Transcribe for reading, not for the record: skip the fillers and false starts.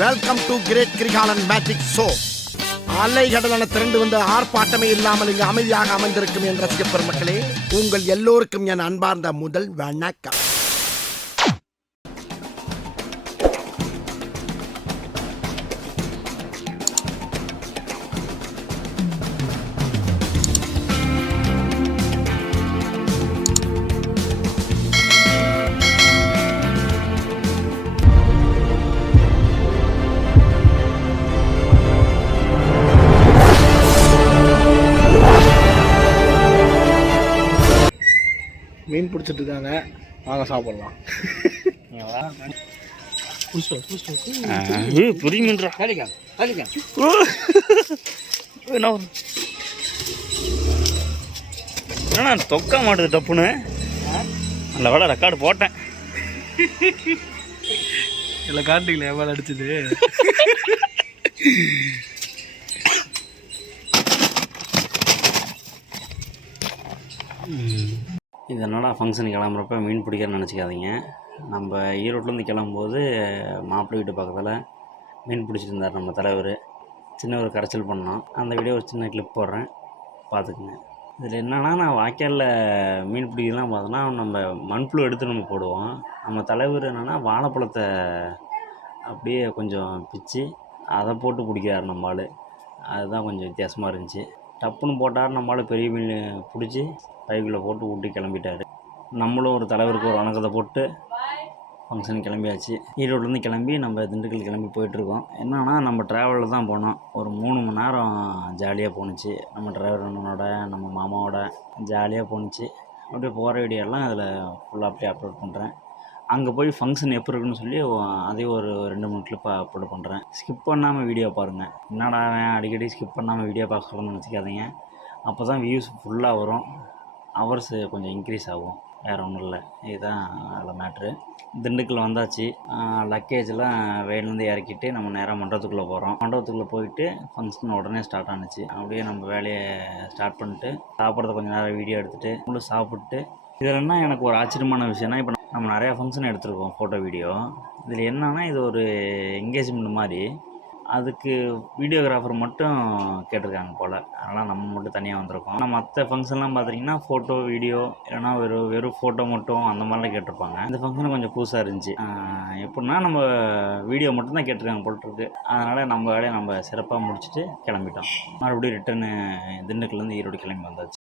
Welcome to great Kirikalan magic show. அலைகடலான திரண்டு வந்து ஆர்ப்பாட்டமே இல்லாமல் இங்கு அமைதியாக அமைந்திருக்கும் என் ரசிக பெருமக்களே, உங்கள் எல்லோருக்கும் என் அன்பார்ந்த முதல் வணக்கம். மீன் பிடிச்சிட்டு இருக்காங்க, வாங்க சாப்பிடலாம். என்னண்ணா தொக்க மாட்டுது டப்புன்னு. நல்ல வேலை ரெக்கார்டு போட்டேன். இல்லை காட்டுங்களே எவ்வளோ அடிச்சது. இது என்னடா ஃபங்க்ஷனுக்கு கிளம்புறப்ப மீன் பிடிக்கிறன்னு நினச்சிக்காதீங்க. நம்ம ஈரோட்லேருந்து கிளம்பும்போது மாப்பிள்ளை வீட்டு பக்கத்தில் மீன் பிடிச்சிட்டு இருந்தார் நம்ம தலைவர். சின்ன ஒரு கரைச்சல் பண்ணோம். அந்த வீடியோ ஒரு சின்ன கிளிப் போடுறேன், பார்த்துக்குங்க. இதில் என்னென்னா, நான் வாய்க்காலில் மீன் பிடிக்கலாம் பார்த்தோன்னா நம்ம மண்புழு எடுத்து நம்ம போடுவோம். நம்ம தலைவர் என்னென்னா வாழைப்பழத்தை அப்படியே கொஞ்சம் பிச்சு அதை போட்டு பிடிக்கிறார் நம்ம ஆள். அதுதான் கொஞ்சம் வித்தியாசமாக இருந்துச்சு. டப்புன்னு போட்டார் நம்ம ஆள், பெரிய மீன் பிடிச்சி பைக்குள்ளே போட்டு ஊட்டி கிளம்பிட்டார். நம்மளும் ஒரு தலைவருக்கு ஒரு வணக்கத்தை போட்டு ஃபங்க்ஷன் கிளம்பியாச்சு. ஈரோட்லேருந்து கிளம்பி நம்ம திண்டுக்கல் கிளம்பி போயிட்டுருக்கோம். என்னன்னா, நம்ம ட்ராவலில் தான் போனோம். ஒரு 3 மணி நேரம் ஜாலியாக போணுச்சு. நம்ம டிரைவர் அண்ணனோட நம்ம மாமாவோட ஜாலியாக போணுச்சு. அப்படியே போகிற வீடியோலாம் அதில் ஃபுல்லாக அப்படியே அப்லோட் பண்ணுறேன். அங்கே போய் ஃபங்க்ஷன் எப்போ இருக்குன்னு சொல்லி அதையும் ஒரு 2-3 கிளிப்பாக அப்லோட் பண்ணுறேன். ஸ்கிப் பண்ணாமல் வீடியோ பாருங்கள். என்னடா அடிக்கடி ஸ்கிப் பண்ணாமல் வீடியோ பார்க்கணும்னு நினச்சிக்காதீங்க. அப்போ தான் வியூஸ் ஃபுல்லாக வரும், ஹவர்ஸு கொஞ்சம் இன்க்ரீஸ் ஆகும். வேறு ஒன்றும் இல்லை, இதுதான் அதில் மேட்ரு. திண்டுக்கல் வந்தாச்சு. லக்கேஜெலாம் வேலேருந்து இறக்கிட்டு நம்ம நேராக மண்டபத்துக்குள்ளே போகிறோம். மண்டபத்துக்குள்ளே போயிட்டு ஃபங்க்ஷன் உடனே ஸ்டார்ட் ஆணுச்சு. அப்படியே நம்ம வேலையை ஸ்டார்ட் பண்ணிட்டு சாப்பிட்றத கொஞ்சம் நேரம் வீடியோ எடுத்துகிட்டு ஃபுல்லு சாப்பிட்டு. இதில் என்ன எனக்கு ஒரு ஆச்சரியமான விஷயம்னா, இப்போ நம்ம நிறையா ஃபங்க்ஷன் எடுத்துருக்கோம் ஃபோட்டோ வீடியோ. இதில் என்னன்னா, இது ஒரு என்கேஜ்மெண்ட் மாதிரி. அதுக்கு வீடியோகிராஃபர் மட்டும் கேட்டிருக்காங்க போல். அதனால் நம்ம மட்டும் தனியாக வந்திருக்கோம். நம்ம மற்ற ஃபங்க்ஷன்லாம் பார்த்திங்கன்னா ஃபோட்டோ வீடியோ இல்லைனா வெறும் ஃபோட்டோ மட்டும் அந்த மாதிரிலாம் கேட்டிருப்பாங்க. இந்த ஃபங்க்ஷன் கொஞ்சம் புதுசாக இருந்துச்சு. எப்படின்னா, நம்ம வீடியோ மட்டும்தான் கேட்டிருக்காங்க போட்டிருக்கு. அதனால் நம்ம வேலையை நம்ம சிறப்பாக முடிச்சுட்டு கிளம்பிட்டோம். மறுபடியும் ரிட்டர்னு திண்டுக்கல்லேருந்து ஈரோடு கிளம்பி வந்தாச்சு.